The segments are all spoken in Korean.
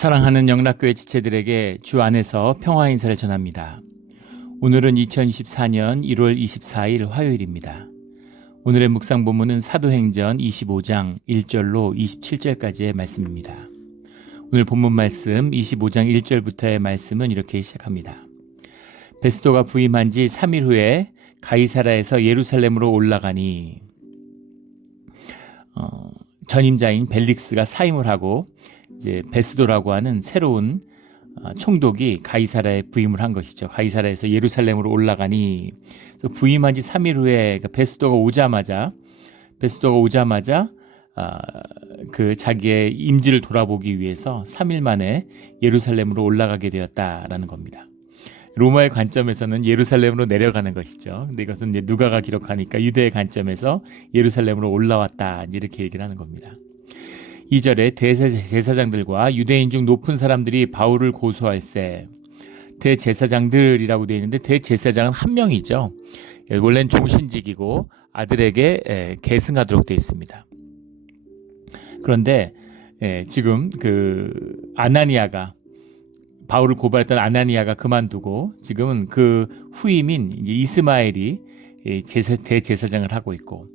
사랑하는 영락교회 지체들에게 주 안에서 평화 인사를 전합니다. 오늘은 2024년 1월 24일 화요일입니다. 오늘의 묵상 본문은 사도행전 25장 1절로 27절까지의 말씀입니다. 오늘 본문 말씀 25장 1절부터의 말씀은 이렇게 시작합니다. 베스도가 부임한 지 3일 후에 가이사라에서 예루살렘으로 올라가니 전임자인 벨릭스가 사임을 하고 이제 베스도라고 하는 새로운 총독이 가이사라에 부임을 한 것이죠. 가이사라에서 예루살렘으로 올라가니 부임한 지 3일 후에 베스도가 오자마자 그 자기의 임지를 돌아보기 위해서 3일 만에 예루살렘으로 올라가게 되었다라는 겁니다. 로마의 관점에서는 예루살렘으로 내려가는 것이죠. 근데 이것은 이제 누가가 기록하니까 유대의 관점에서 예루살렘으로 올라왔다 이렇게 얘기를 하는 겁니다. 2절에 대제사장들과 유대인 중 높은 사람들이 바울을 고소할세. 대제사장들이라고 되어 있는데 대제사장은 한 명이죠. 원래는 종신직이고 아들에게 계승하도록 되어 있습니다. 그런데 지금 그 아나니아가 바울을 고발했던 아나니아가 그만두고 지금은 그 후임인 이스마엘이 대제사장을 하고 있고,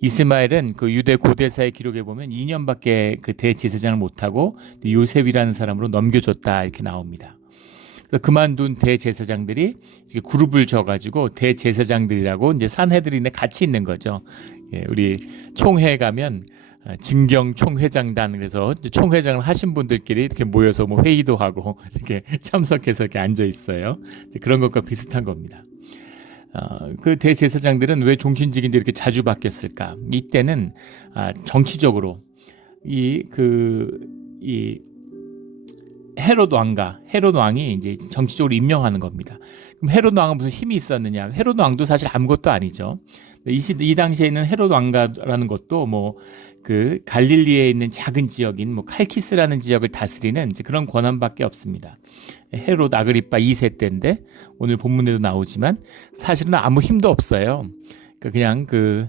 이스마엘은 그 유대 고대사의 기록에 보면 2년밖에 그 대제사장을 못하고 요셉이라는 사람으로 넘겨줬다 이렇게 나옵니다. 그만둔 대제사장들이 그룹을 져가지고 대제사장들이라고 이제 산헤드린에 같이 있는 거죠. 우리 총회에 가면 진경 총회장단, 그래서 총회장을 하신 분들끼리 이렇게 모여서 뭐 회의도 하고 이렇게 참석해서 이렇게 앉아 있어요. 그런 것과 비슷한 겁니다. 그 대제사장들은 왜 종신직인데 이렇게 자주 바뀌었을까? 이때는 정치적으로 이 헤롯 왕이 이제 정치적으로 임명하는 겁니다. 그럼 헤롯 왕은 무슨 힘이 있었느냐? 헤롯 왕도 사실 아무것도 아니죠. 이 당시에 있는 헤롯 왕가라는 것도 뭐 그 갈릴리에 있는 작은 지역인 뭐 칼키스라는 지역을 다스리는 이제 그런 권한밖에 없습니다. 헤롯 아그리파 2세 때인데 오늘 본문에도 나오지만 사실은 아무 힘도 없어요. 그냥 그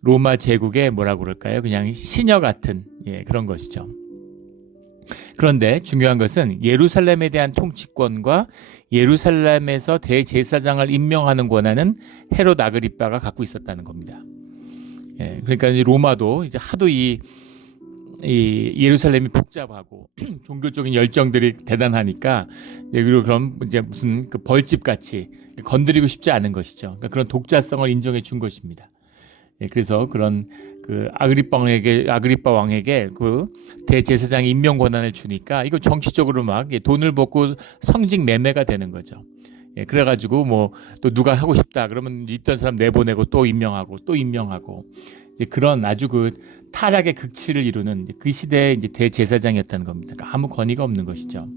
로마 제국의 뭐라고 그럴까요? 그냥 시녀 같은 그런 것이죠. 그런데 중요한 것은 예루살렘에 대한 통치권과 예루살렘에서 대제사장을 임명하는 권한은 헤롯 아그리파가 갖고 있었다는 겁니다. 그러니까 이제 로마도 이제 하도 이 예루살렘이 복잡하고 종교적인 열정들이 대단하니까 그리고 그런 이제 무슨 그 벌집 같이 건드리고 싶지 않은 것이죠. 그러니까 그런 독자성을 인정해 준 것입니다. 그래서 그런 그 아그리파 왕에게 그 대제사장 임명 권한을 주니까 이거 정치적으로 막 돈을 벗고 성직 매매가 되는 거죠. 그래가지고 뭐 또 누가 하고 싶다 그러면 있던 사람 내보내고 또 임명하고 이제 그런 아주 그 타락의 극치를 이루는 그 시대의 이제 대제사장이었다는 겁니다. 그러니까 아무 권위가 없는 것이죠.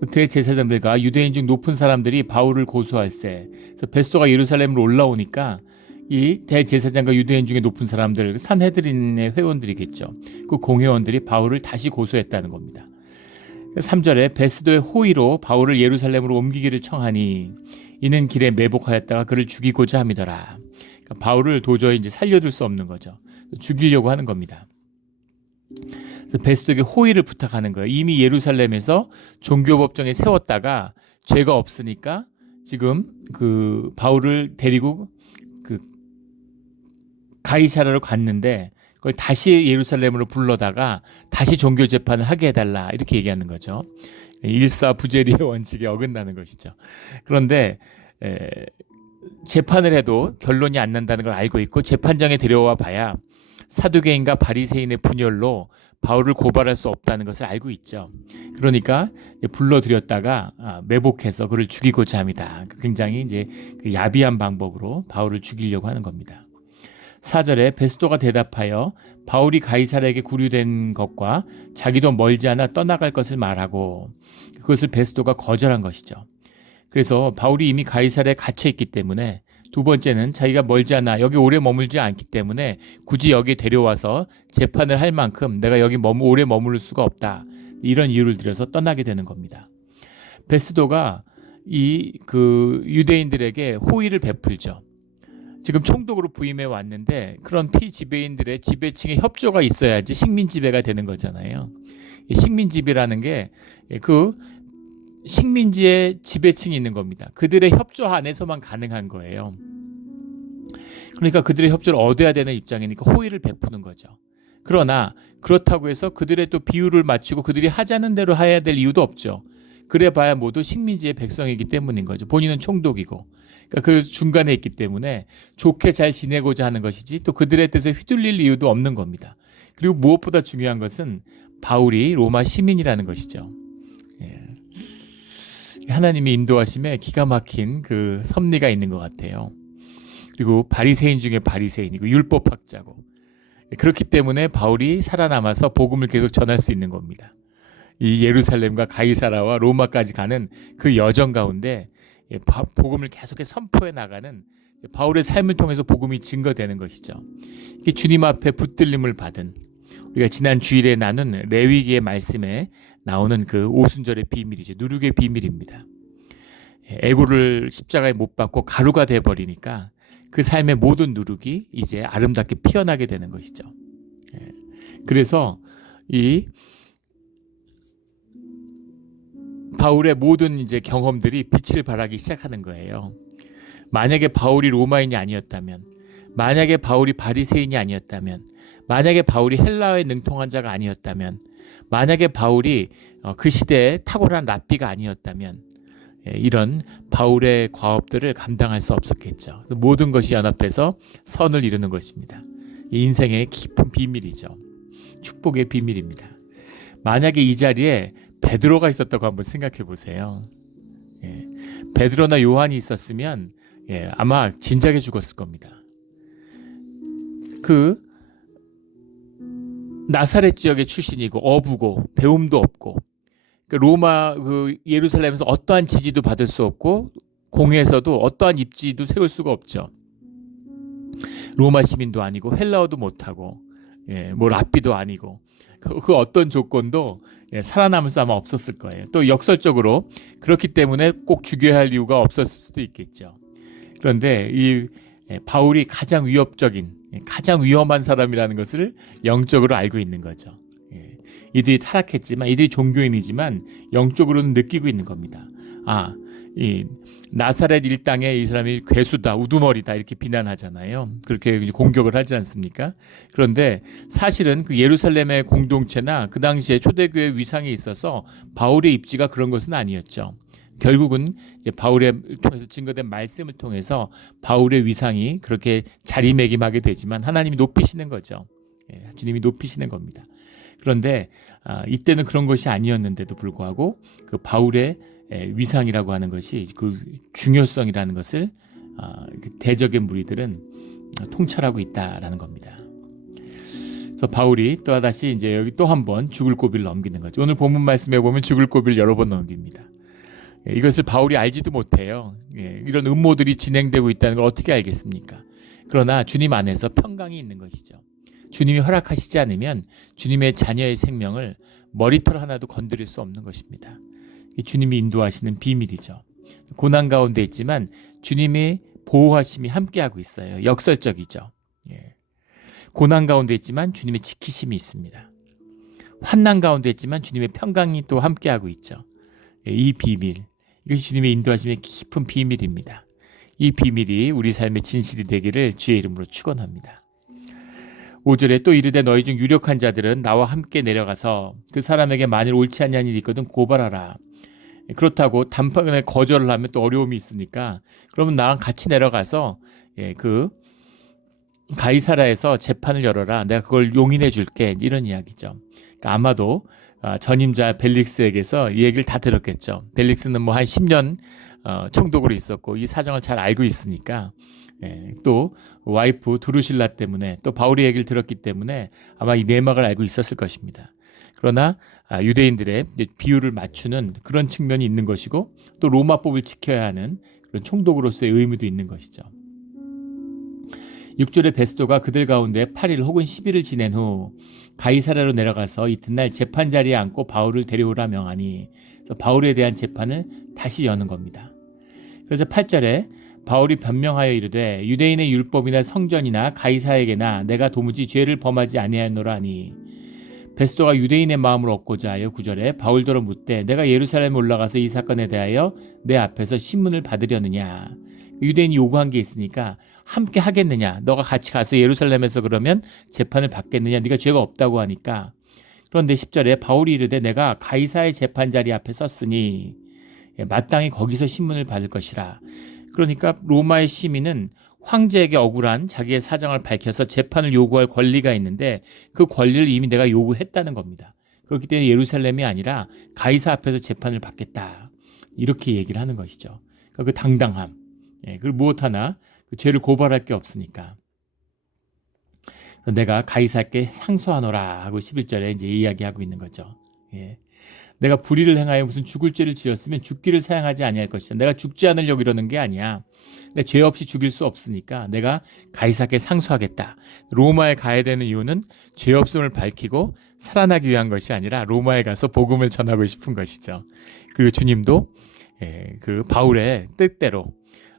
그 대제사장들과 유대인 중 높은 사람들이 바울을 고소할세. 그래서 베스도가 예루살렘으로 올라오니까 이 대제사장과 유대인 중에 높은 사람들, 산헤드린의 회원들이겠죠. 그 공회원들이 바울을 다시 고소했다는 겁니다. 3절에 베스도의 호의로 바울을 예루살렘으로 옮기기를 청하니 이는 길에 매복하였다가 그를 죽이고자 함이더라. 그러니까 바울을 도저히 이제 살려둘 수 없는 거죠. 죽이려고 하는 겁니다. 그래서 베스도에게 호의를 부탁하는 거예요. 이미 예루살렘에서 종교법정에 세웠다가 죄가 없으니까 지금 그 바울을 데리고 그 가이사라로 갔는데 그걸 다시 예루살렘으로 불러다가 다시 종교 재판을 하게 해달라 이렇게 얘기하는 거죠. 일사부재리의 원칙에 어긋나는 것이죠. 그런데 재판을 해도 결론이 안 난다는 걸 알고 있고 재판장에 데려와 봐야 사두개인과 바리새인의 분열로 바울을 고발할 수 없다는 것을 알고 있죠. 그러니까 불러들였다가 매복해서 그를 죽이고자 합니다. 굉장히 이제 야비한 방법으로 바울을 죽이려고 하는 겁니다. 4절에 베스도가 대답하여 바울이 가이사라에게 구류된 것과 자기도 멀지 않아 떠나갈 것을 말하고 그것을 베스도가 거절한 것이죠. 그래서 바울이 이미 가이사라에 갇혀 있기 때문에, 두 번째는 자기가 멀지 않아 여기 오래 머물지 않기 때문에 굳이 여기 데려와서 재판을 할 만큼 내가 여기 오래 머무를 수가 없다. 이런 이유를 들여서 떠나게 되는 겁니다. 베스도가 그 유대인들에게 호의를 베풀죠. 지금 총독으로 부임해 왔는데 그런 피지배인들의 지배층의 협조가 있어야지 식민 지배가 되는 거잖아요. 이 식민지배라는 게 그 식민지의 지배층이 있는 겁니다. 그들의 협조 안에서만 가능한 거예요. 그러니까 그들의 협조를 얻어야 되는 입장이니까 호의를 베푸는 거죠. 그러나 그렇다고 해서 그들의 또 비율을 맞추고 그들이 하자는 대로 해야 될 이유도 없죠. 그래봐야 모두 식민지의 백성이기 때문인 거죠. 본인은 총독이고. 그러니까 그 중간에 있기 때문에 좋게 잘 지내고자 하는 것이지 또 그들의 뜻에 휘둘릴 이유도 없는 겁니다. 그리고 무엇보다 중요한 것은 바울이 로마 시민이라는 것이죠. 예. 하나님이 인도하심에 기가 막힌 그 섭리가 있는 것 같아요. 그리고 바리새인 중에 바리새인이고 율법학자고. 그렇기 때문에 바울이 살아남아서 복음을 계속 전할 수 있는 겁니다. 이 예루살렘과 가이사라와 로마까지 가는 그 여정 가운데 복음을 계속해서 선포해 나가는 바울의 삶을 통해서 복음이 증거되는 것이죠. 이게 주님 앞에 붙들림을 받은 우리가 지난 주일에 나눈 레위기의 말씀에 나오는 그 오순절의 비밀이죠. 누룩의 비밀입니다. 애고를 십자가에 못 박고 가루가 돼버리니까 그 삶의 모든 누룩이 이제 아름답게 피어나게 되는 것이죠. 그래서 이 바울의 모든 이제 경험들이 빛을 발하기 시작하는 거예요. 만약에 바울이 로마인이 아니었다면, 만약에 바울이 바리새인이 아니었다면, 만약에 바울이 헬라어에 능통한 자가 아니었다면, 만약에 바울이 그 시대에 탁월한 랍비가 아니었다면 이런 바울의 과업들을 감당할 수 없었겠죠. 모든 것이 연합해서 선을 이루는 것입니다. 인생의 깊은 비밀이죠. 축복의 비밀입니다. 만약에 이 자리에 베드로가 있었다고 한번 생각해 보세요. 베드로나 요한이 있었으면 아마 진작에 죽었을 겁니다. 그 나사렛 지역의 출신이고 어부고 배움도 없고 로마 그 예루살렘에서 어떠한 지지도 받을 수 없고 공회에서도 어떠한 입지도 세울 수가 없죠. 로마 시민도 아니고 헬라어도 못하고 뭐 랍비도 아니고 그 어떤 조건도 살아남을 수 아마 없었을 거예요. 또 역설적으로 그렇기 때문에 꼭 죽여야 할 이유가 없었을 수도 있겠죠. 그런데 이 바울이 가장 위협적인 가장 위험한 사람이라는 것을 영적으로 알고 있는 거죠. 이들이 타락했지만 이들이 종교인이지만 영적으로는 느끼고 있는 겁니다. 이 나사렛 일당의 이 사람이 괴수다, 우두머리다 이렇게 비난하잖아요. 그렇게 공격을 하지 않습니까? 그런데 사실은 그 예루살렘의 공동체나 그 당시에 초대교회 위상에 있어서 바울의 입지가 그런 것은 아니었죠. 결국은 이제 바울의 통해서 증거된 말씀을 통해서 바울의 위상이 그렇게 자리매김하게 되지만 하나님이 높이시는 거죠. 주님이 높이시는 겁니다. 그런데 이때는 그런 것이 아니었는데도 불구하고 그 바울의 위상이라고 하는 것이 그 중요성이라는 것을 대적의 무리들은 통찰하고 있다라는 겁니다. 그래서 바울이 또다시 이제 여기 또 한 번 죽을 고비를 넘기는 거죠. 오늘 본문 말씀에 보면 죽을 고비를 여러 번 넘깁니다. 이것을 바울이 알지도 못해요. 이런 음모들이 진행되고 있다는 걸 어떻게 알겠습니까? 그러나 주님 안에서 평강이 있는 것이죠. 주님이 허락하시지 않으면 주님의 자녀의 생명을 머리털 하나도 건드릴 수 없는 것입니다. 주님이 인도하시는 비밀이죠. 고난 가운데 있지만 주님의 보호하심이 함께하고 있어요. 역설적이죠. 고난 가운데 있지만 주님의 지키심이 있습니다. 환난 가운데 있지만 주님의 평강이 또 함께하고 있죠. 이 비밀, 이것이 주님의 인도하심의 깊은 비밀입니다. 이 비밀이 우리 삶의 진실이 되기를 주의 이름으로 축원합니다. 5절에 또 이르되 너희 중 유력한 자들은 나와 함께 내려가서 그 사람에게 만일 옳지 않냐는 일이 있거든 고발하라. 그렇다고 단판에 거절을 하면 또 어려움이 있으니까 그러면 나랑 같이 내려가서 그 가이사라에서 재판을 열어라. 내가 그걸 용인해 줄게. 이런 이야기죠. 그러니까 아마도 전임자 벨릭스에게서 이 얘기를 다 들었겠죠. 벨릭스는 뭐 한 10년 총독으로 있었고 이 사정을 잘 알고 있으니까 또 와이프 두루실라 때문에 또 바울의 얘기를 들었기 때문에 아마 이 내막을 알고 있었을 것입니다. 그러나 유대인들의 비율을 맞추는 그런 측면이 있는 것이고 또 로마법을 지켜야 하는 그런 총독으로서의 의무도 있는 것이죠. 6절에 베스도가 그들 가운데 8일 혹은 10일을 지낸 후 가이사라로 내려가서 이튿날 재판 자리에 앉고 바울을 데려오라 명하니 바울에 대한 재판을 다시 여는 겁니다. 그래서 8절에 바울이 변명하여 이르되 유대인의 율법이나 성전이나 가이사에게나 내가 도무지 죄를 범하지 아니하노라 하니 베스도가 유대인의 마음을 얻고자 하여 9절에 바울더러 묻되 내가 예루살렘에 올라가서 이 사건에 대하여 내 앞에서 신문을 받으려느냐. 유대인이 요구한 게 있으니까 함께 하겠느냐. 너가 같이 가서 예루살렘에서 그러면 재판을 받겠느냐. 네가 죄가 없다고 하니까. 그런데 10절에 바울이 이르되 내가 가이사의 재판자리 앞에 섰으니 마땅히 거기서 신문을 받을 것이라. 그러니까 로마의 시민은 황제에게 억울한 자기의 사정을 밝혀서 재판을 요구할 권리가 있는데 그 권리를 이미 내가 요구했다는 겁니다. 그렇기 때문에 예루살렘이 아니라 가이사 앞에서 재판을 받겠다. 이렇게 얘기를 하는 것이죠. 그러니까 그 당당함. 그리고 무엇 하나 그 죄를 고발할 게 없으니까. 내가 가이사께 상소하노라 하고 11절에 이제 이야기하고 있는 거죠. 내가 불의를 행하여 무슨 죽을 죄를 지었으면 죽기를 사양하지 아니할 것이다. 내가 죽지 않으려고 이러는 게 아니야. 근데 죄 없이 죽일 수 없으니까 내가 가이사께 상소하겠다. 로마에 가야 되는 이유는 죄 없음을 밝히고 살아나기 위한 것이 아니라 로마에 가서 복음을 전하고 싶은 것이죠. 그리고 주님도 그 바울의 뜻대로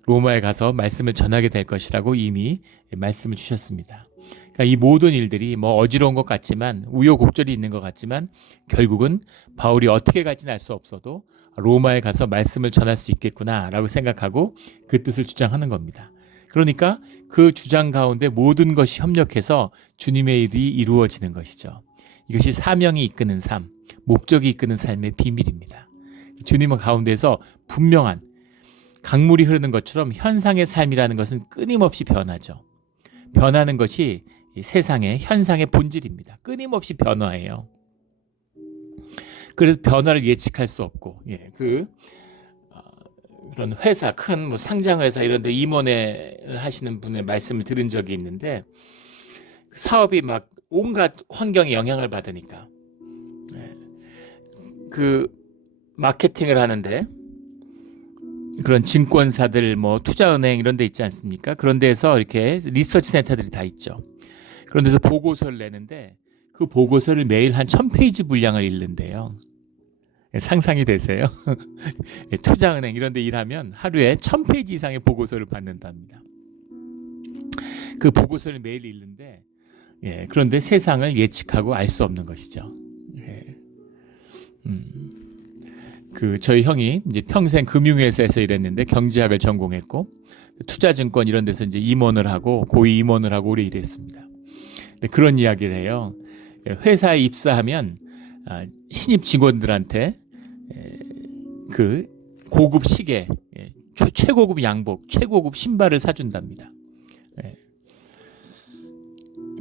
로마에 가서 말씀을 전하게 될 것이라고 이미 말씀을 주셨습니다. 그러니까 이 모든 일들이 뭐 어지러운 것 같지만 우여곡절이 있는 것 같지만 결국은 바울이 어떻게 갈지는 알 수 없어도 로마에 가서 말씀을 전할 수 있겠구나라고 생각하고 그 뜻을 주장하는 겁니다. 그러니까 그 주장 가운데 모든 것이 협력해서 주님의 일이 이루어지는 것이죠. 이것이 사명이 이끄는 삶, 목적이 이끄는 삶의 비밀입니다. 주님의 가운데서 분명한 강물이 흐르는 것처럼 현상의 삶이라는 것은 끊임없이 변하죠. 변하는 것이 세상의 현상의 본질입니다. 끊임없이 변화해요. 그래서 변화를 예측할 수 없고, 그런 회사, 큰 뭐 상장 회사 이런 데 임원회를 하시는 분의 말씀을 들은 적이 있는데 사업이 막 온갖 환경에 영향을 받으니까 그 마케팅을 하는데 그런 증권사들 뭐 투자은행 이런 데 있지 않습니까? 그런 데서 이렇게 리서치 센터들이 다 있죠. 그런 데서 보고서를 내는데 그 보고서를 매일 한 1000페이지 분량을 읽는데요. 상상이 되세요? 투자은행 이런 데 일하면 하루에 1000페이지 이상의 보고서를 받는답니다. 그 보고서를 매일 읽는데 그런데 세상을 예측하고 알 수 없는 것이죠. 그 저희 형이 이제 평생 금융회사에서 일했는데 경제학을 전공했고 투자증권 이런 데서 이제 임원을 하고 고위 임원을 하고 오래 일했습니다. 근데 그런 이야기를 해요. 회사에 입사하면 신입 직원들한테 그 고급 시계, 최고급 양복, 최고급 신발을 사준답니다.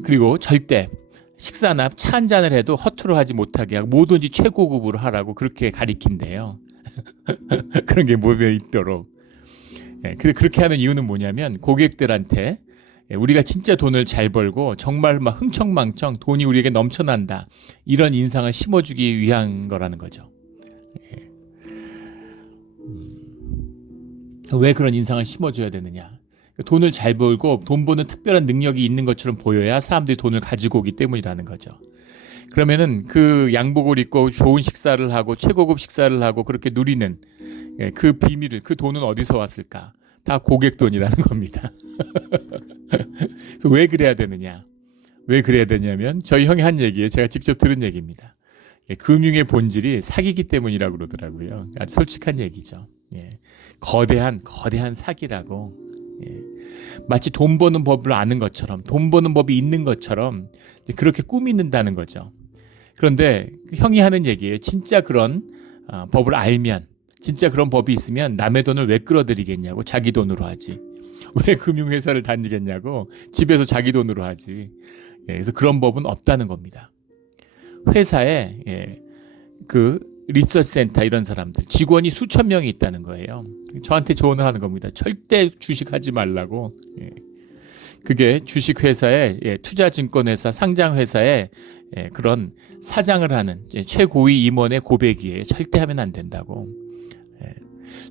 그리고 절대 식사나 차 한 잔을 해도 허투루 하지 못하게 하고 뭐든지 최고급으로 하라고 그렇게 가리킨대요. 그런 게 모두에 있도록. 근데 그렇게 하는 이유는 뭐냐면 고객들한테 우리가 진짜 돈을 잘 벌고 정말 막 흥청망청 돈이 우리에게 넘쳐난다 이런 인상을 심어주기 위한 거라는 거죠. 왜 그런 인상을 심어줘야 되느냐? 돈을 잘 벌고 돈 버는 특별한 능력이 있는 것처럼 보여야 사람들이 돈을 가지고 오기 때문이라는 거죠. 그러면은 그 양복을 입고 좋은 식사를 하고 최고급 식사를 하고 그렇게 누리는 그 비밀을 그 돈은 어디서 왔을까? 다 고객 돈이라는 겁니다. 그래서 왜 그래야 되느냐? 왜 그래야 되냐면 저희 형이 한 얘기예요. 제가 직접 들은 얘기입니다. 금융의 본질이 사기기 때문이라고 그러더라고요. 아주 솔직한 얘기죠. 거대한 사기라고. 마치 돈 버는 법을 아는 것처럼 돈 버는 법이 있는 것처럼 그렇게 꾸미는다는 거죠. 그런데 형이 하는 얘기예요. 진짜 그런 법을 알면 진짜 그런 법이 있으면 남의 돈을 왜 끌어들이겠냐고 자기 돈으로 하지. 왜 금융회사를 다니겠냐고 집에서 자기 돈으로 하지. 그래서 그런 법은 없다는 겁니다. 회사에 그 리서치 센터 이런 사람들 직원이 수천 명이 있다는 거예요. 저한테 조언을 하는 겁니다. 절대 주식하지 말라고. 그게 주식회사에 투자증권회사 상장회사에 그런 사장을 하는 최고위 임원의 고백이에요. 절대 하면 안 된다고.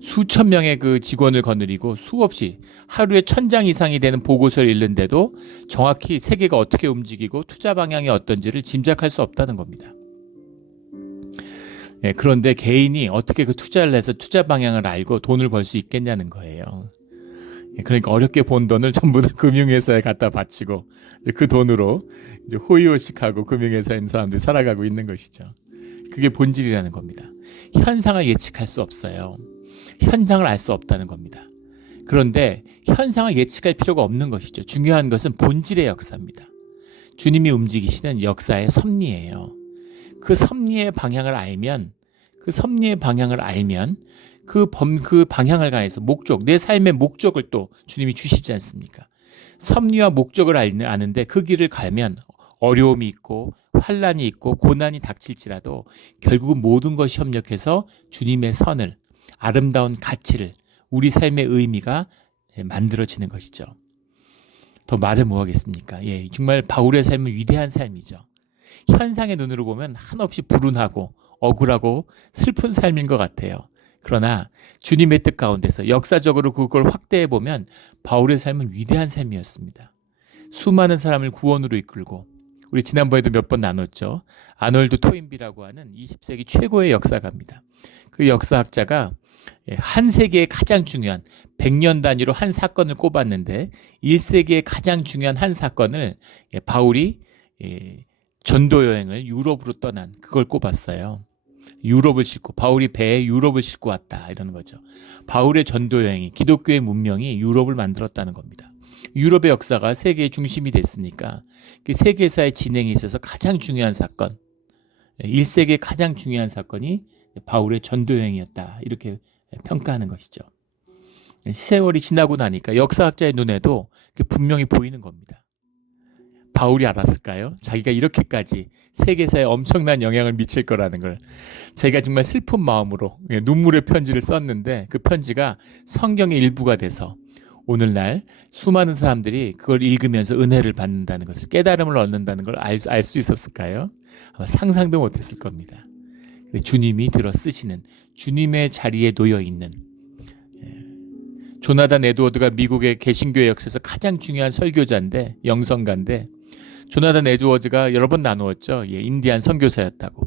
수천 명의 그 직원을 거느리고 수없이 하루에 1000장 이상이 되는 보고서를 읽는데도 정확히 세계가 어떻게 움직이고 투자 방향이 어떤지를 짐작할 수 없다는 겁니다. 그런데 개인이 어떻게 그 투자를 해서 투자 방향을 알고 돈을 벌 수 있겠냐는 거예요. 그러니까 어렵게 번 돈을 전부 다 금융회사에 갖다 바치고 이제 그 돈으로 이제 호의호식하고 금융회사에 있는 사람들이 살아가고 있는 것이죠. 그게 본질이라는 겁니다. 현상을 예측할 수 없어요. 현상을 알 수 없다는 겁니다. 그런데 현상을 예측할 필요가 없는 것이죠. 중요한 것은 본질의 역사입니다. 주님이 움직이시는 역사의 섭리예요. 그 섭리의 방향을 알면 그 방향을 가해서 목적, 내 삶의 목적을 또 주님이 주시지 않습니까? 섭리와 목적을 아는데 그 길을 가면 어려움이 있고 환란이 있고 고난이 닥칠지라도 결국은 모든 것이 협력해서 주님의 선을, 아름다운 가치를, 우리 삶의 의미가 만들어지는 것이죠. 더 말을 뭐 하겠습니까? 정말 바울의 삶은 위대한 삶이죠. 현상의 눈으로 보면 한없이 불운하고 억울하고 슬픈 삶인 것 같아요. 그러나 주님의 뜻 가운데서 역사적으로 그걸 확대해 보면 바울의 삶은 위대한 삶이었습니다. 수많은 사람을 구원으로 이끌고, 우리 지난번에도 몇 번 나눴죠. 아놀드 토인비라고 하는 20세기 최고의 역사가입니다. 그 역사학자가 한 세기의 가장 중요한 100년 단위로 한 사건을 꼽았는데 1세기의 가장 중요한 한 사건을 바울이 전도 여행을 유럽으로 떠난 그걸 꼽았어요. 유럽을 싣고, 바울이 배에 유럽을 싣고 왔다 이러는 거죠. 바울의 전도 여행이, 기독교의 문명이 유럽을 만들었다는 겁니다. 유럽의 역사가 세계의 중심이 됐으니까 그 세계사의 진행에 있어서 가장 중요한 사건, 1세기의 가장 중요한 사건이 바울의 전도 여행이었다 이렇게 평가하는 것이죠. 세월이 지나고 나니까 역사학자의 눈에도 분명히 보이는 겁니다. 바울이 알았을까요? 자기가 이렇게까지 세계사에 엄청난 영향을 미칠 거라는 걸. 자기가 정말 슬픈 마음으로 눈물의 편지를 썼는데 그 편지가 성경의 일부가 돼서 오늘날 수많은 사람들이 그걸 읽으면서 은혜를 받는다는 것을, 깨달음을 얻는다는 걸 알 수 있었을까요? 아마 상상도 못했을 겁니다. 주님이 들어 쓰시는, 주님의 자리에 놓여 있는 조나단 에드워드가 미국의 개신교의 역사에서 가장 중요한 설교자인데, 영성가인데, 조나단 에드워드가 여러 번 나누었죠. 인디안 선교사였다고.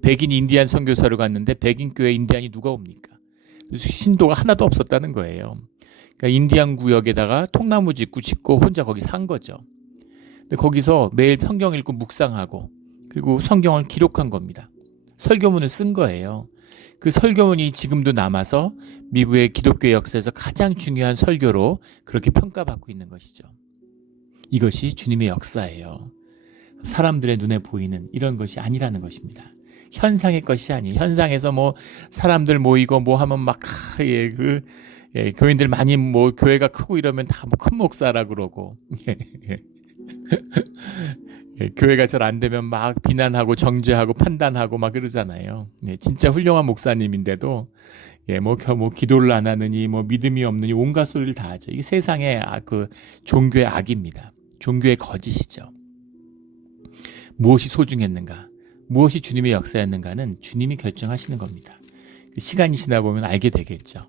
백인 인디안 선교사로 갔는데 백인 교회 인디안이 누가 옵니까? 신도가 하나도 없었다는 거예요. 그러니까 인디안 구역에다가 통나무 짓고 혼자 거기 산 거죠. 근데 거기서 매일 성경 읽고 묵상하고 그리고 성경을 기록한 겁니다. 설교문을 쓴 거예요. 그 설교문이 지금도 남아서 미국의 기독교 역사에서 가장 중요한 설교로 그렇게 평가받고 있는 것이죠. 이것이 주님의 역사예요. 사람들의 눈에 보이는 이런 것이 아니라는 것입니다. 현상의 것이 아니에요. 현상에서 뭐 사람들 모이고 뭐 하면 막 교인들 많이 뭐 교회가 크고 이러면 다 뭐 큰 목사라 그러고 교회가 잘 안 되면 막 비난하고 정죄하고 판단하고 막 그러잖아요. 진짜 훌륭한 목사님인데도 뭐 기도를 안 하느니 뭐 믿음이 없느니 온갖 소리를 다 하죠. 이게 세상의 그 종교의 악입니다. 종교의 거짓이죠. 무엇이 소중했는가, 무엇이 주님의 역사였는가는 주님이 결정하시는 겁니다. 시간이 지나 보면 알게 되겠죠.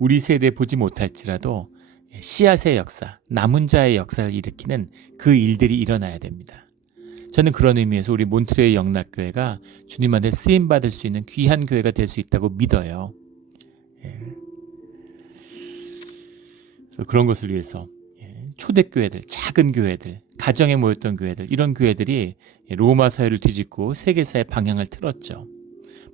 우리 세대에 보지 못할지라도 씨앗의 역사, 남은 자의 역사를 일으키는 그 일들이 일어나야 됩니다. 저는 그런 의미에서 우리 몬트레이 영락교회가 주님한테 쓰임받을 수 있는 귀한 교회가 될 수 있다고 믿어요. 그런 것을 위해서 초대교회들, 작은 교회들, 가정에 모였던 교회들, 이런 교회들이 로마 사회를 뒤집고 세계사의 방향을 틀었죠.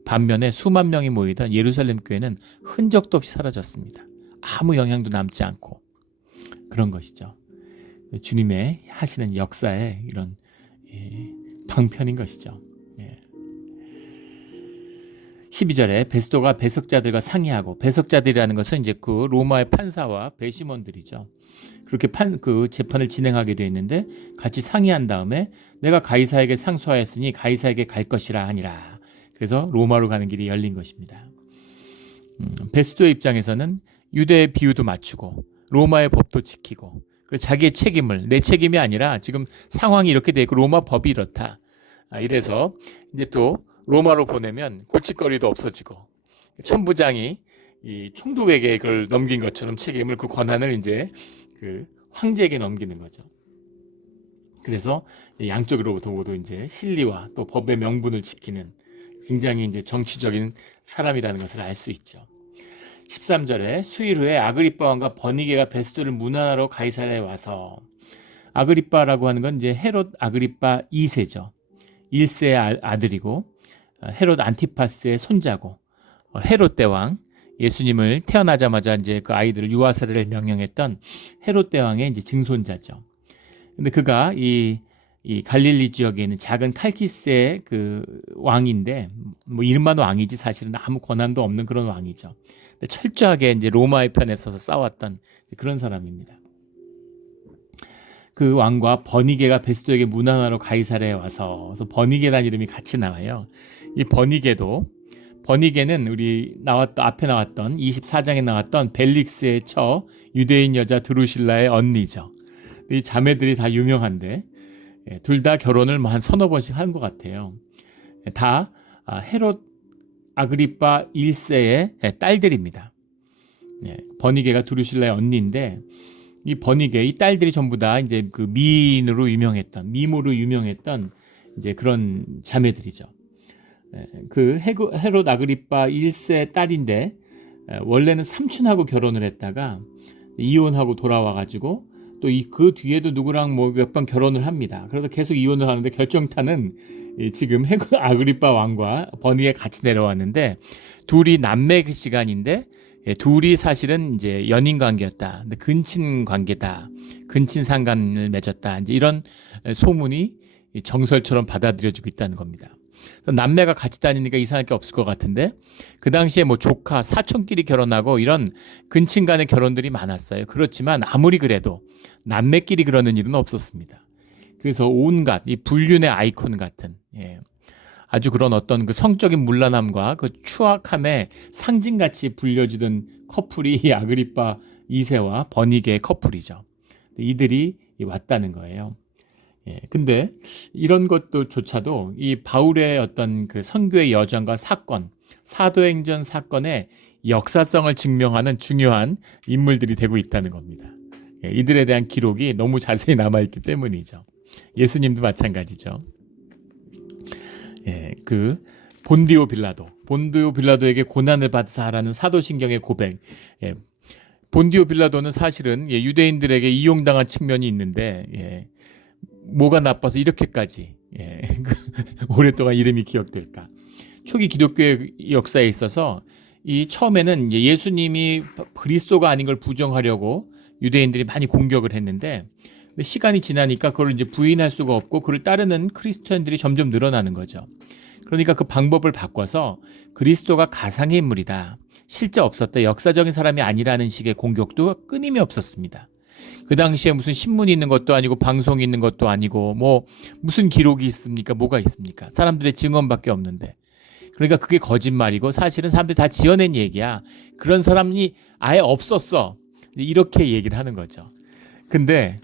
반면에 수만 명이 모이던 예루살렘 교회는 흔적도 없이 사라졌습니다. 아무 영향도 남지 않고 그런 것이죠. 주님의 하시는 역사의 이런 방편인 것이죠. 12절에 베스도가 배석자들과 상의하고, 배석자들이라는 것은 이제 그 로마의 판사와 배심원들이죠. 그렇게 그 재판을 진행하게 되어 있는데 같이 상의한 다음에 내가 가이사에게 상소하였으니 가이사에게 갈 것이라 하니라. 그래서 로마로 가는 길이 열린 것입니다. 베스도의 입장에서는 유대의 비유도 맞추고 로마의 법도 지키고, 그래서 자기의 책임을, 내 책임이 아니라 지금 상황이 이렇게 돼 있고 로마 법이 이렇다. 이래서 이제 또 로마로 보내면 골칫거리도 없어지고, 천부장이 이 총독에게 그걸 넘긴 것처럼 책임을, 그 권한을 이제 그 황제에게 넘기는 거죠. 그래서 양쪽으로부터 모두 이제 실리와 또 법의 명분을 지키는 굉장히 이제 정치적인 사람이라는 것을 알 수 있죠. 13절에 수일 후에 아그리빠 왕과 버니게가 베스도를 문안하러 가이사랴에 와서, 아그리빠라고 하는 건 이제 헤롯 아그리빠 2세죠. 1세의 아들이고 헤롯 안티파스의 손자고, 헤롯 대왕, 예수님을 태어나자마자 이제 그 아이들을 유아세례를 명령했던 헤롯 대왕의 이제 증손자죠. 근데 그가 이 갈릴리 지역에 있는 작은 칼키스의 그 왕인데, 뭐 이름만 왕이지 사실은 아무 권한도 없는 그런 왕이죠. 근데 철저하게 이제 로마의 편에 서서 싸웠던 그런 사람입니다. 그 왕과 버니게가 베스도에게 문안하러 가이사랴에 와서, 그래서 버니게라는 이름이 같이 나와요. 이 버니게는 우리 앞에 나왔던 24장에 나왔던 벨릭스의 처 유대인 여자 드루실라의 언니죠. 이 자매들이 다 유명한데 둘 다 결혼을 뭐 한 서너 번씩 한 것 같아요. 다 헤롯 아그리빠 1세의 딸들입니다. 버니게가 드루실라의 언니인데, 이 버니게, 이 딸들이 전부 다 이제 그 미모로 유명했던 이제 그런 자매들이죠. 그 헤롯 아그리빠 1세 딸인데, 원래는 삼촌하고 결혼을 했다가 이혼하고 돌아와가지고 또 그 뒤에도 누구랑 뭐 몇 번 결혼을 합니다. 그래서 계속 이혼을 하는데 결정타는 지금 헤롯 아그리빠 왕과 버니게 같이 내려왔는데, 둘이 남매 시간인데 둘이 사실은 이제 연인 관계였다. 근데 근친 관계다. 근친 상간을 맺었다. 이제 이런 소문이 정설처럼 받아들여지고 있다는 겁니다. 남매가 같이 다니니까 이상할 게 없을 것 같은데, 그 당시에 뭐 조카, 사촌끼리 결혼하고 이런 근친 간의 결혼들이 많았어요. 그렇지만 아무리 그래도 남매끼리 그러는 일은 없었습니다. 그래서 온갖 이 불륜의 아이콘 같은, 아주 그런 어떤 그 성적인 문란함과 그 추악함의 상징같이 불려지던 커플이 이 아그리빠 2세와 버니게의 커플이죠. 이들이 왔다는 거예요. 근데 이런 것조차도 이 바울의 어떤 그 선교의 여정과 사건, 사도행전 사건의 역사성을 증명하는 중요한 인물들이 되고 있다는 겁니다. 이들에 대한 기록이 너무 자세히 남아있기 때문이죠. 예수님도 마찬가지죠. 그 본디오 빌라도에게 고난을 받사 하라는 사도신경의 고백. 본디오 빌라도는 사실은 유대인들에게 이용당한 측면이 있는데, 뭐가 나빠서 이렇게까지 오랫동안 이름이 기억될까? 초기 기독교의 역사에 있어서 이 처음에는 예수님이 그리스도가 아닌 걸 부정하려고 유대인들이 많이 공격을 했는데, 시간이 지나니까 그걸 이제 부인할 수가 없고 그를 따르는 크리스천들이 점점 늘어나는 거죠. 그러니까 그 방법을 바꿔서 그리스도가 가상의 인물이다, 실제 없었다, 역사적인 사람이 아니라는 식의 공격도 끊임이 없었습니다. 그 당시에 무슨 신문이 있는 것도 아니고 방송이 있는 것도 아니고 뭐 무슨 기록이 있습니까? 뭐가 있습니까? 사람들의 증언밖에 없는데. 그러니까 그게 거짓말이고 사실은 사람들이 다 지어낸 얘기야. 그런 사람이 아예 없었어. 이렇게 얘기를 하는 거죠. 근데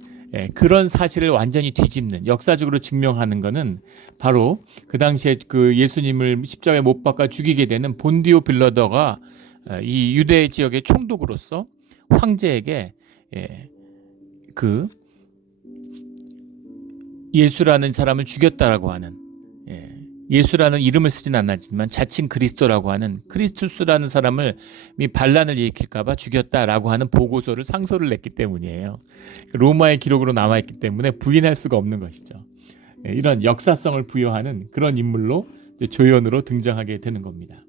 그런 사실을 완전히 뒤집는, 역사적으로 증명하는 거는 바로 그 당시에 그 예수님을 십자가에 못 박아 죽이게 되는 본디오 빌라도가 이 유대 지역의 총독으로서 황제에게 그 예수라는 사람을 죽였다라고 하는, 예수라는 이름을 쓰진 않았지만 자칭 그리스도라고 하는 크리스투스라는 사람을 반란을 일으킬까봐 죽였다라고 하는 보고서를, 상소를 냈기 때문이에요. 로마의 기록으로 남아있기 때문에 부인할 수가 없는 것이죠. 이런 역사성을 부여하는 그런 인물로 조연으로 등장하게 되는 겁니다.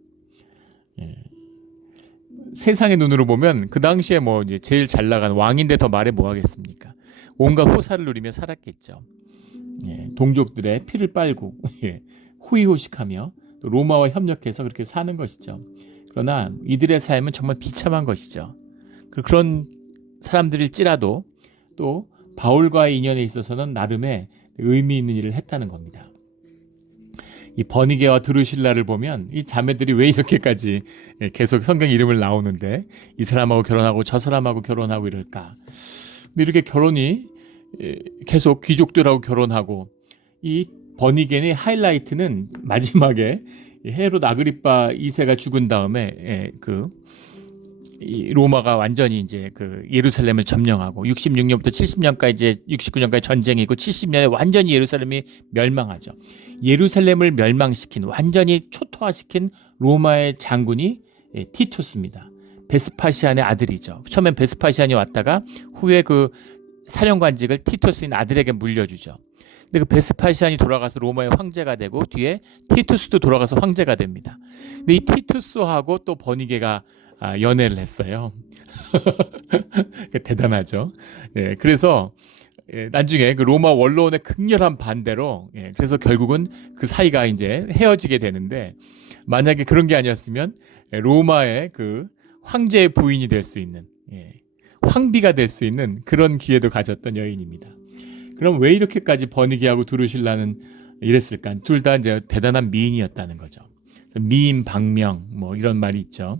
세상의 눈으로 보면 그 당시에 뭐 이제 제일 잘 나간 왕인데 더 말해 뭐 하겠습니까? 온갖 호사를 누리며 살았겠죠. 동족들의 피를 빨고 호의호식하며 또 로마와 협력해서 그렇게 사는 것이죠. 그러나 이들의 삶은 정말 비참한 것이죠. 그런 사람들일지라도 또 바울과의 인연에 있어서는 나름의 의미 있는 일을 했다는 겁니다. 이 버니게와 드루실라를 보면 이 자매들이 왜 이렇게까지 계속 성경 이름을 나오는데 이 사람하고 결혼하고 저 사람하고 결혼하고 이럴까? 근데 이렇게 결혼이 계속 귀족들하고 결혼하고, 이 버니게의 하이라이트는 마지막에 헤롯 아그리빠 2세가 죽은 다음에 이 로마가 완전히 이제 그 예루살렘을 점령하고 66년부터 70년까지 이제 69년까지 전쟁이 있고 70년에 완전히 예루살렘이 멸망하죠. 예루살렘을 멸망시킨, 완전히 초토화시킨 로마의 장군이 티투스입니다. 베스파시안의 아들이죠. 처음엔 베스파시안이 왔다가 후에 그 사령관직을 티투스인 아들에게 물려주죠. 근데 그 베스파시안이 돌아가서 로마의 황제가 되고 뒤에 티투스도 돌아가서 황제가 됩니다. 근데 이 티투스하고 또 버니게가 연애를 했어요. 대단하죠. 예, 그래서 나중에 그 로마 원로원의 극렬한 반대로 그래서 결국은 그 사이가 이제 헤어지게 되는데 만약에 그런 게 아니었으면 로마의 그 황제의 부인이 될 수 있는 황비가 될 수 있는 그런 기회도 가졌던 여인입니다. 그럼 왜 이렇게까지 버니게하고 두루실라는 이랬을까? 둘 다 이제 대단한 미인이었다는 거죠. 미인 방명 뭐 이런 말이 있죠.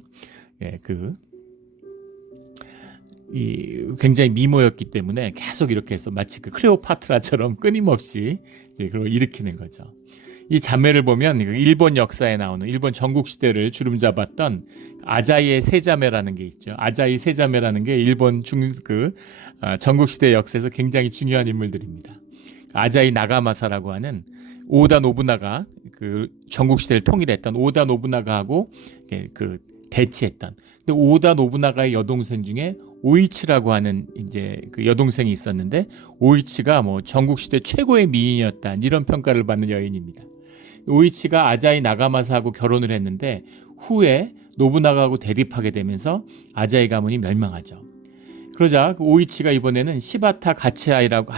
굉장히 미모였기 때문에 계속 이렇게 해서 마치 그 클레오파트라처럼 끊임없이 그걸 일으키는 거죠. 이 자매를 보면 일본 역사에 나오는 일본 전국 시대를 주름잡았던 아자이의 세 자매라는 게 있죠. 아자이 세 자매라는 게 일본 전국 시대 역사에서 굉장히 중요한 인물들입니다. 아자이 나가마사라고 하는 오다 노부나가 그 전국 시대를 통일했던 오다 노부나가하고 그 대치했던. 근데 오다 노부나가의 여동생 중에 오이치라고 하는 이제 그 여동생이 있었는데 오이치가 뭐 전국 시대 최고의 미인이었다 이런 평가를 받는 여인입니다. 오이치가 아자이 나가마사하고 결혼을 했는데 후에 노부나가하고 대립하게 되면서 아자이 가문이 멸망하죠. 그러자 그 오이치가 이번에는 시바타 가치아이라고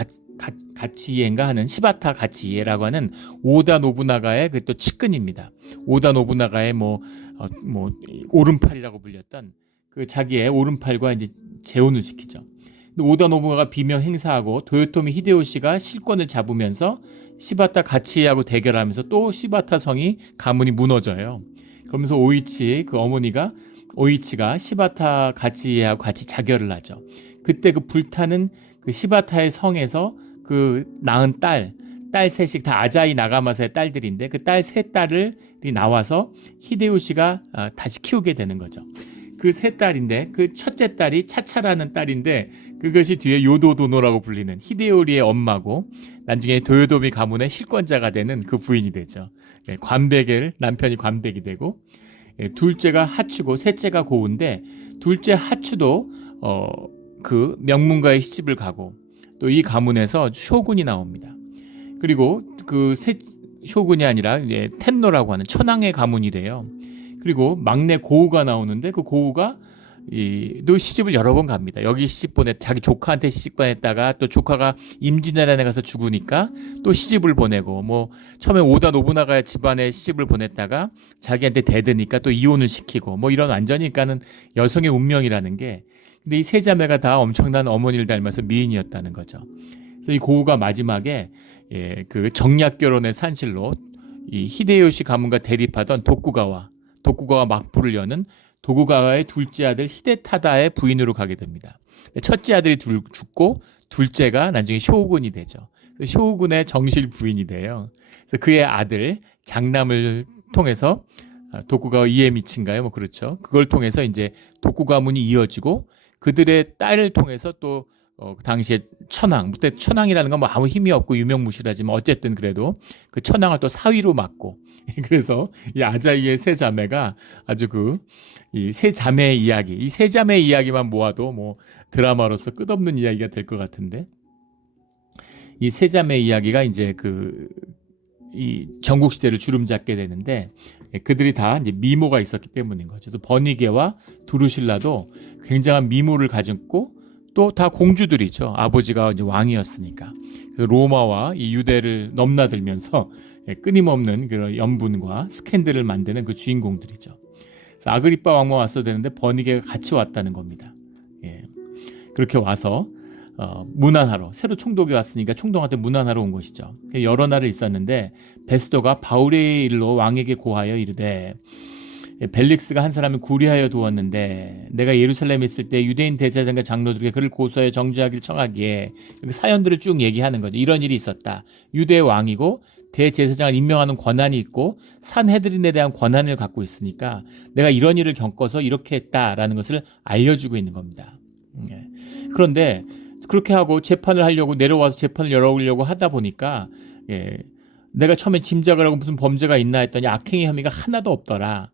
가치이에인가 하는 시바타 가치이에라고 하는 오다 노부나가의 그 또 측근입니다. 오다 노부나가의 뭐 오른팔이라고 불렸던 그 자기의 오른팔과 이제 재혼을 시키죠. 오다 노부나가 비명 행사하고 도요토미 히데요시가 실권을 잡으면서 시바타 가치이하고 대결하면서 또 시바타 성이 가문이 무너져요. 그러면서 오이치 그 어머니가 오이치가 시바타 가치이하고 같이 자결을 하죠. 그때 그 불타는 그 시바타의 성에서 그 낳은 딸 셋이 다 아자이 나가마사의 딸들인데 그 딸 세 딸이 나와서 히데요시가 다시 키우게 되는 거죠. 그 세 딸인데 그 첫째 딸이 차차라는 딸인데 그것이 뒤에 요도도노라고 불리는 히데요리의 엄마고 나중에 도요토미 가문의 실권자가 되는 그 부인이 되죠. 관백의 남편이 관백이 되고 둘째가 하추고 셋째가 고우인데 둘째 하추도 그 명문가의 시집을 가고 또 이 가문에서 쇼군이 나옵니다. 그리고 그 쇼군이 아니라 텐노라고 하는 천황의 가문이 돼요. 그리고 막내 고우가 나오는데 그 고우가 또 시집을 여러 번 갑니다. 여기 시집 자기 조카한테 시집 보냈다가 또 조카가 임진왜란에 가서 죽으니까 또 시집을 보내고 뭐 처음에 오다 노부나가의 집안에 시집을 보냈다가 자기한테 대드니까 또 이혼을 시키고 뭐 이런 완전히 그러니까는 여성의 운명이라는 게 근데 이 세 자매가 다 엄청난 어머니를 닮아서 미인이었다는 거죠. 그래서 이 고우가 마지막에 그 정략 결혼의 산실로 이 히데요시 가문과 대립하던 도쿠가와 막부를 여는 도쿠가와의 둘째 아들 히데타다의 부인으로 가게 됩니다. 첫째 아들이 죽고 둘째가 나중에 쇼군이 되죠. 쇼군의 정실 부인이 돼요. 그래서 그의 아들 장남을 통해서 도쿠가와 이에미치인가요? 뭐 그렇죠. 그걸 통해서 이제 도쿠가문이 이어지고 그들의 딸을 통해서 또 당시에 천황, 그때 천황이라는 건 뭐 아무 힘이 없고 유명무실하지만 어쨌든 그래도 그 천황을 또 사위로 맡고 그래서 이 아자이의 세 자매가 아주 이 세 자매의 이야기, 이 세 자매의 이야기만 모아도 뭐 드라마로서 끝없는 이야기가 될 것 같은데 이 세 자매의 이야기가 이제 이 전국 시대를 주름잡게 되는데 그들이 다 이제 미모가 있었기 때문인 거죠. 그래서 버니게와 두루실라도 굉장한 미모를 가졌고 또 다 공주들이죠. 아버지가 이제 왕이었으니까. 그래서 로마와 이 유대를 넘나들면서 끊임없는 그런 연분과 스캔들을 만드는 그 주인공들이죠. 아그리빠 왕만 왔어야 되는데 버니게가 같이 왔다는 겁니다. 그렇게 와서 문안하러 새로 총독이 왔으니까 총독한테 문안하러 온 것이죠. 여러 날을 있었는데 베스도가 바울의 일로 왕에게 고하여 이르되 벨릭스가 한 사람을 구리하여 두었는데 내가 예루살렘에 있을 때 유대인 대제사장과 장로들에게 그를 고소하여 정죄하기를 청하기에 사연들을 쭉 얘기하는 거죠. 이런 일이 있었다. 유대의 왕이고 대제사장을 임명하는 권한이 있고 산헤드린에 대한 권한을 갖고 있으니까 내가 이런 일을 겪어서 이렇게 했다라는 것을 알려주고 있는 겁니다. 그런데 그렇게 하고 재판을 하려고 내려와서 재판을 열어보려고 하다 보니까 내가 처음에 짐작을 하고 무슨 범죄가 있나 했더니 악행의 혐의가 하나도 없더라.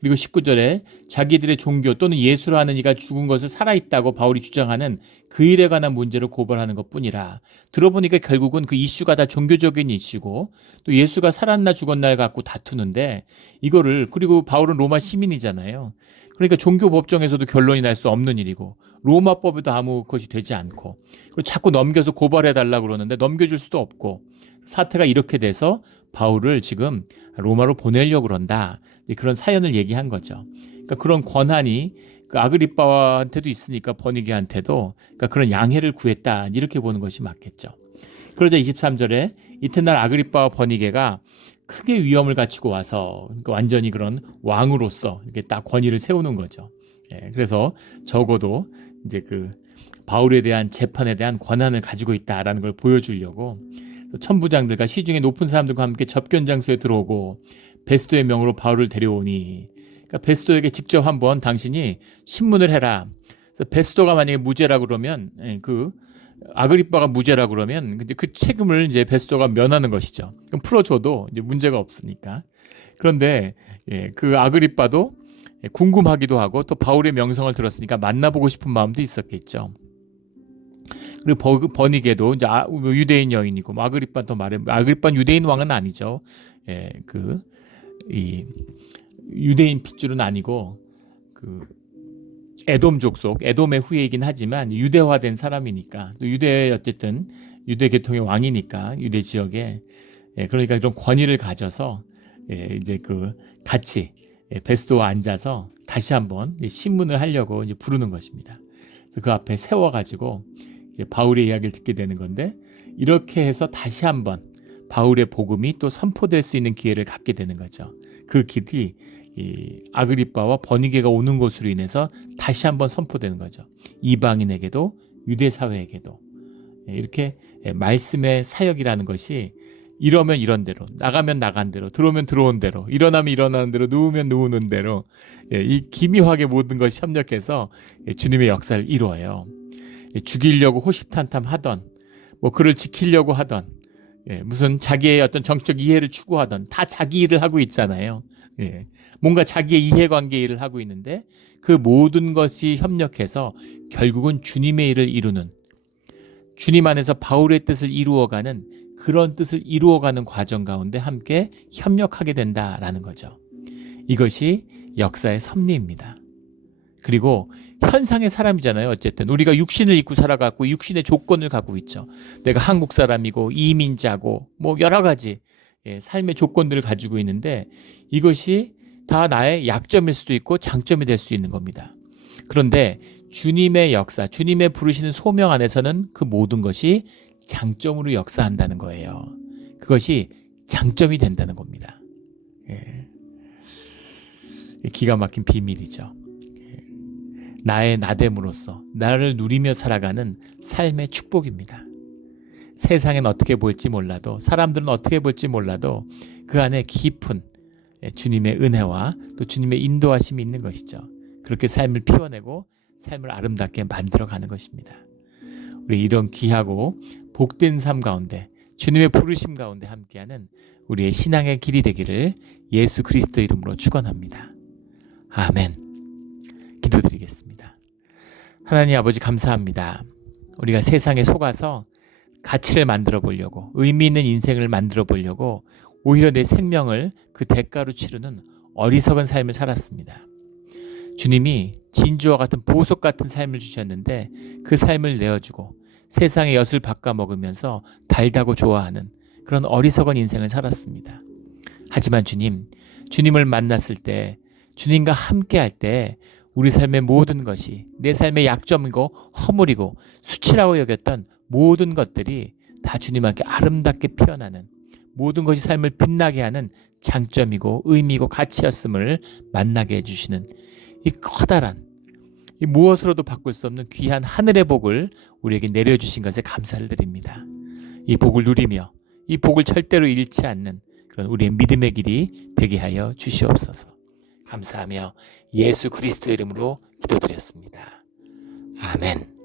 그리고 19절에 자기들의 종교 또는 예수로 하는 이가 죽은 것을 살아있다고 바울이 주장하는 그 일에 관한 문제를 고발하는 것뿐이라. 들어보니까 결국은 그 이슈가 다 종교적인 이슈고 또 예수가 살았나 죽었나를 갖고 다투는데 이거를, 그리고 바울은 로마 시민이잖아요. 그러니까 종교 법정에서도 결론이 날 수 없는 일이고 로마법에도 아무 것이 되지 않고, 그리고 자꾸 넘겨서 고발해달라고 그러는데 넘겨줄 수도 없고, 사태가 이렇게 돼서 바울을 지금 로마로 보내려고 그런다, 그런 사연을 얘기한 거죠. 그러니까 그런 권한이 그 아그리빠한테도 있으니까 버니게한테도, 그러니까 그런 양해를 구했다, 이렇게 보는 것이 맞겠죠. 그러자 23절에 이튿날 아그리빠와 버니게가 크게 위험을 갖추고 와서, 그러니까 완전히 그런 왕으로서 이렇게 딱 권위를 세우는 거죠. 그래서 적어도 이제 그 바울에 대한 재판에 대한 권한을 가지고 있다라는 걸 보여주려고 천부장들과 시중에 높은 사람들과 함께 접견 장소에 들어오고 베스도의 명으로 바울을 데려오니, 그러니까 베스도에게 직접 한번 당신이 신문을 해라. 그래서 베스도가 만약에 무죄라 그러면, 그 아그리빠가 무죄라 그러면 근데 그 책임을 이제 베스도가 면하는 것이죠. 그럼 풀어줘도 이제 문제가 없으니까. 그런데 그 아그리빠도 궁금하기도 하고 또 바울의 명성을 들었으니까 만나보고 싶은 마음도 있었겠죠. 그리고 버니게도 이제 유대인 여인이고, 아그리빠 또 말해, 아그리빠는 유대인 왕은 아니죠. 이 유대인 핏줄은 아니고 그 에돔 족속, 에돔의 후예이긴 하지만 유대화된 사람이니까, 또 유대, 어쨌든 유대 계통의 왕이니까 유대 지역에, 그러니까 그런 권위를 가져서 이제 그 같이 베스도와 앉아서 다시 한번 신문을 하려고 이제 부르는 것입니다. 그래서 그 앞에 세워가지고 이제 바울의 이야기를 듣게 되는 건데, 이렇게 해서 다시 한번 바울의 복음이 또 선포될 수 있는 기회를 갖게 되는 거죠. 그 길이 이 아그리빠와 버니게가 오는 것으로 인해서 다시 한번 선포되는 거죠. 이방인에게도 유대 사회에게도. 이렇게 말씀의 사역이라는 것이 이러면 이런 대로, 나가면 나간 대로, 들어오면 들어온 대로, 일어나면 일어나는 대로, 누우면 누우는 대로, 이 기묘하게 모든 것이 협력해서 주님의 역사를 이루어요. 죽이려고 호시탐탐 하던, 뭐 그를 지키려고 하던, 무슨 자기의 어떤 정치적 이해를 추구하던, 다 자기 일을 하고 있잖아요. 뭔가 자기의 이해관계 일을 하고 있는데 그 모든 것이 협력해서 결국은 주님의 일을 이루는, 주님 안에서 바울의 뜻을 이루어가는, 그런 뜻을 이루어가는 과정 가운데 함께 협력하게 된다라는 거죠. 이것이 역사의 섭리입니다. 그리고 현상의 사람이잖아요. 어쨌든 우리가 육신을 입고 살아가고 육신의 조건을 갖고 있죠. 내가 한국 사람이고 이민자고 뭐 여러 가지 삶의 조건들을 가지고 있는데, 이것이 다 나의 약점일 수도 있고 장점이 될 수 있는 겁니다. 그런데 주님의 역사, 주님의 부르시는 소명 안에서는 그 모든 것이 장점으로 역사한다는 거예요. 그것이 장점이 된다는 겁니다. 기가 막힌 비밀이죠. 나의 나됨으로써 나를 누리며 살아가는 삶의 축복입니다. 세상엔 어떻게 볼지 몰라도, 사람들은 어떻게 볼지 몰라도 그 안에 깊은 주님의 은혜와 또 주님의 인도하심이 있는 것이죠. 그렇게 삶을 피워내고 삶을 아름답게 만들어가는 것입니다. 우리 이런 귀하고 복된 삶 가운데, 주님의 부르심 가운데 함께하는 우리의 신앙의 길이 되기를 예수 그리스도 이름으로 축원합니다. 아멘. 기도드리겠습니다. 하나님 아버지, 감사합니다. 우리가 세상에 속아서 가치를 만들어 보려고, 의미 있는 인생을 만들어 보려고 오히려 내 생명을 그 대가로 치르는 어리석은 삶을 살았습니다. 주님이 진주와 같은 보석 같은 삶을 주셨는데 그 삶을 내어주고 세상의 엿을 바꿔 먹으면서 달다고 좋아하는 그런 어리석은 인생을 살았습니다. 하지만 주님을 만났을 때, 주님과 함께 할 때 우리 삶의 모든 것이, 내 삶의 약점이고 허물이고 수치라고 여겼던 모든 것들이 다 주님 함께 아름답게 피어나는, 모든 것이 삶을 빛나게 하는 장점이고 의미고 가치였음을 만나게 해주시는 이 커다란, 이 무엇으로도 바꿀 수 없는 귀한 하늘의 복을 우리에게 내려주신 것에 감사를 드립니다. 이 복을 누리며 이 복을 절대로 잃지 않는 그런 우리의 믿음의 길이 되게 하여 주시옵소서. 감사하며 예수 그리스도의 이름으로 기도드렸습니다. 아멘.